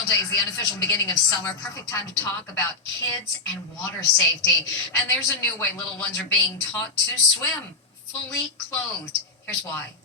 Memorial Day is the unofficial beginning of summer. Perfect time to talk about kids and water safety. And there's a new way little ones are being taught to swim, fully clothed. Here's why.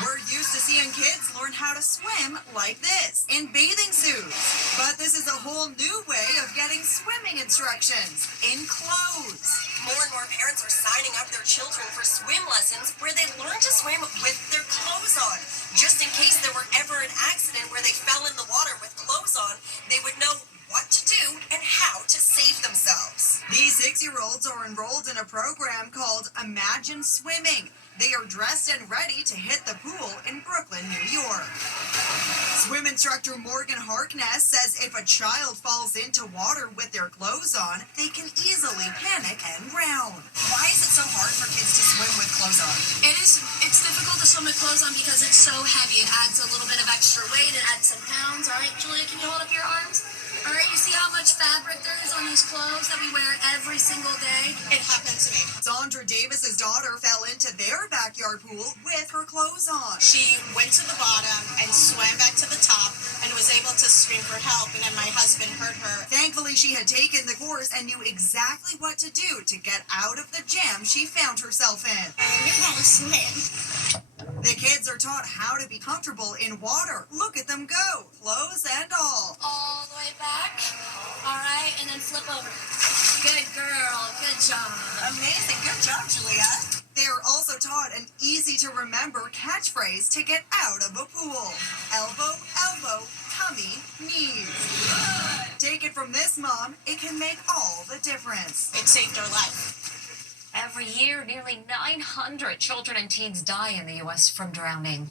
We're used to seeing kids learn how to swim like this, in bathing suits. But this is a whole new way of getting swimming instructions, in clothes. More and more parents are signing up their children for swim lessons where they learn to swim with their clothes on. Just in case there were ever an accident where they fell in the water with clothes on, they would know what to do and how to save themselves. These 6-year-olds are enrolled in a program called Imagine Swimming. They are dressed and ready to hit the pool in Brooklyn, New York. Swim instructor Morgan Harkness says if a child falls into water with their clothes on, they can easily panic and drown. Why is it so hard for kids to swim with clothes on? It's difficult to swim with clothes on because it's so heavy. It adds a little bit of extra weight. It adds some pounds. All right, Julia, can you hold up your arms? All right, you see how much fabric there is on these clothes that we wear every single day? It happened to me. Sandra Davis's daughter fell into their backyard pool with her clothes on. She went to the bottom and swam back to the top and was able to scream for help, and then my husband heard her. Thankfully, she had taken the course and knew exactly what to do to get out of the jam she found herself in. I knew how to swim. The kids are taught how to be comfortable in water. Look at them go, clothes and all. All the way back. All right, and then flip over. Good girl. Good job. Amazing. Good job, Julia. They are also taught an easy-to-remember catchphrase to get out of a pool. Elbow, elbow, tummy, knees. Take it from this mom, it can make all the difference. It saved her life. Every year, nearly 900 children and teens die in the U.S. from drowning.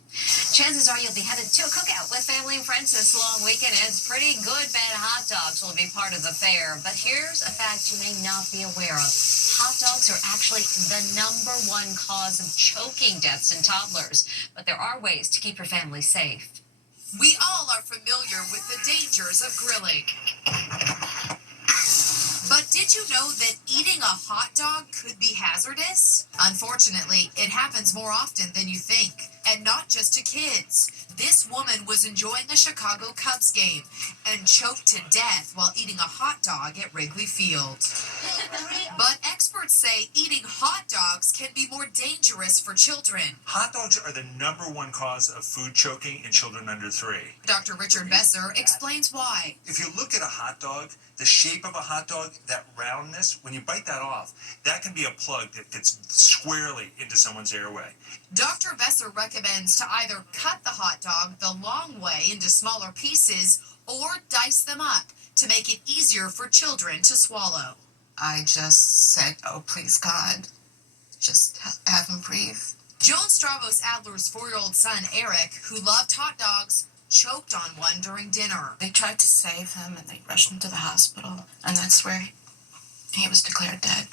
Chances are you'll be headed to a cookout with family and friends this long weekend. It's pretty good. Bad hot dogs will be part of the fare. But here's a fact you may not be aware of. Hot dogs are actually the #1 cause of choking deaths in toddlers. But there are ways to keep your family safe. We all are familiar with the dangers of grilling. But did you know that eating a hot dog could be hazardous? Unfortunately, it happens more often than you think, and not just to kids. This woman was enjoying a Chicago Cubs game and choked to death while eating a hot dog at Wrigley Field. But experts say eating hot dogs can be more dangerous for children. Hot dogs are the #1 cause of food choking in children under 3. Dr. Richard Besser explains why. If you look at a hot dog, the shape of a hot dog, that roundness, when you bite that off, that can be a plug that fits squarely into someone's airway. Dr. Besser recommends to either cut the hot dog the long way into smaller pieces or dice them up to make it easier for children to swallow. I just said, oh, please, God, just have him breathe. Joan Stravos Adler's 4-year-old son, Eric, who loved hot dogs, choked on one during dinner. They tried to save him and they rushed him to the hospital, and that's where he was declared dead.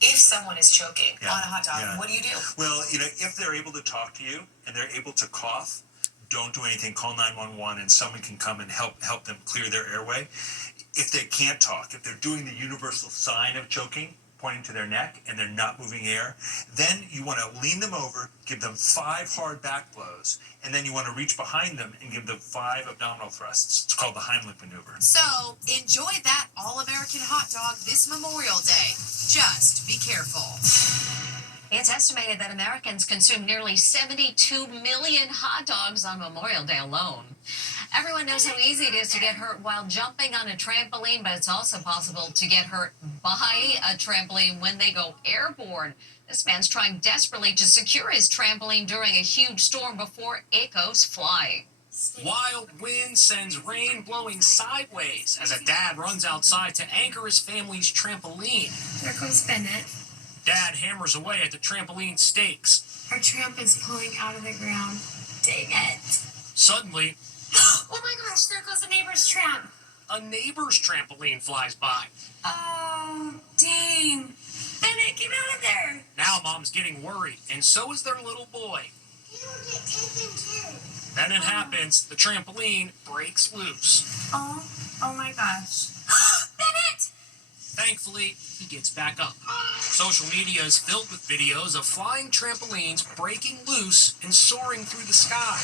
If someone is choking on a hot dog, what do you do? Well, if they're able to talk to you and they're able to cough, don't do anything. Call 911 and someone can come and help them clear their airway. If they can't talk, if they're doing the universal sign of choking, pointing to their neck, and they're not moving air, then you want to lean them over, give them 5 hard back blows, and then you want to reach behind them and give them 5 abdominal thrusts. It's called the Heimlich maneuver. So, enjoy that all-American hot dog this Memorial Day. Just be careful. It's estimated that Americans consume nearly 72 million hot dogs on Memorial Day alone. Everyone knows how easy it is to get hurt while jumping on a trampoline, but it's also possible to get hurt by a trampoline when they go airborne. This man's trying desperately to secure his trampoline during a huge storm before it goes flying. Wild wind sends rain blowing sideways as a dad runs outside to anchor his family's trampoline. There goes Bennett. Dad hammers away at the trampoline stakes. Our tramp is pulling out of the ground. Dang it. Suddenly, Oh my gosh, there goes the neighbor's tramp. a neighbor's trampoline flies by. Oh, dang. Bennett, get out of there. Now mom's getting worried, and so is their little boy. He will get taken too. Then it happens, the trampoline breaks loose. Oh my gosh. Bennett! Thankfully, he gets back up. Social media is filled with videos of flying trampolines breaking loose and soaring through the sky.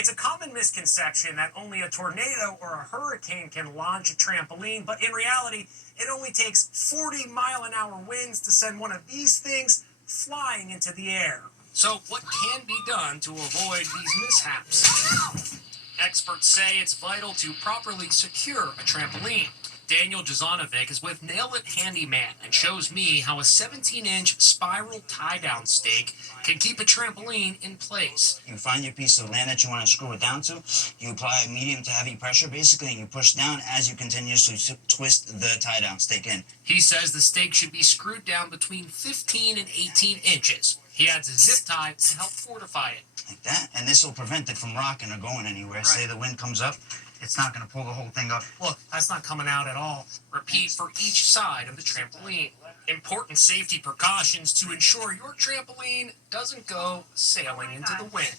It's a common misconception that only a tornado or a hurricane can launch a trampoline, but in reality, it only takes 40-mile-an-hour winds to send one of these things flying into the air. So what can be done to avoid these mishaps? Experts say it's vital to properly secure a trampoline. Daniel Jazanovic is with Nail It Handyman and shows me how a 17-inch spiral tie-down stake can keep a trampoline in place. You find your piece of land that you want to screw it down to, you apply medium to heavy pressure basically, and you push down as you continuously twist the tie-down stake in. He says the stake should be screwed down between 15 and 18 inches. He adds a zip tie to help fortify it. Like that, and this will prevent it from rocking or going anywhere. Right. Say the wind comes up, it's not going to pull the whole thing up. Look, that's not coming out at all. Repeat for each side of the trampoline. Important safety precautions to ensure your trampoline doesn't go sailing into the wind.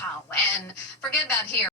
Wow, and forget about here.